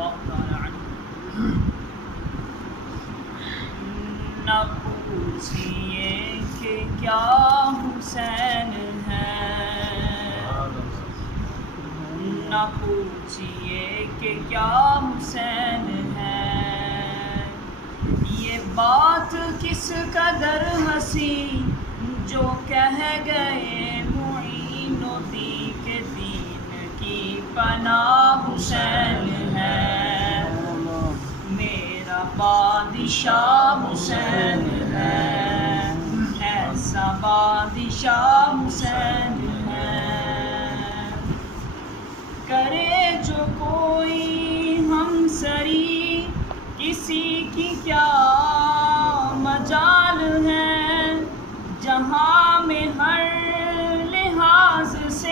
اللہ تعالی عنہ نہ پوچھئے کہ کیا حسین ہے، نہ پوچھئے کہ کیا حسین ہے، یہ بات کس قدر ہنسی جو کہہ گئے معین الدین کے دین کی پناہ حسین ہے، میرا بادشاہ حسین ہے، ایسا بادشاہ حسین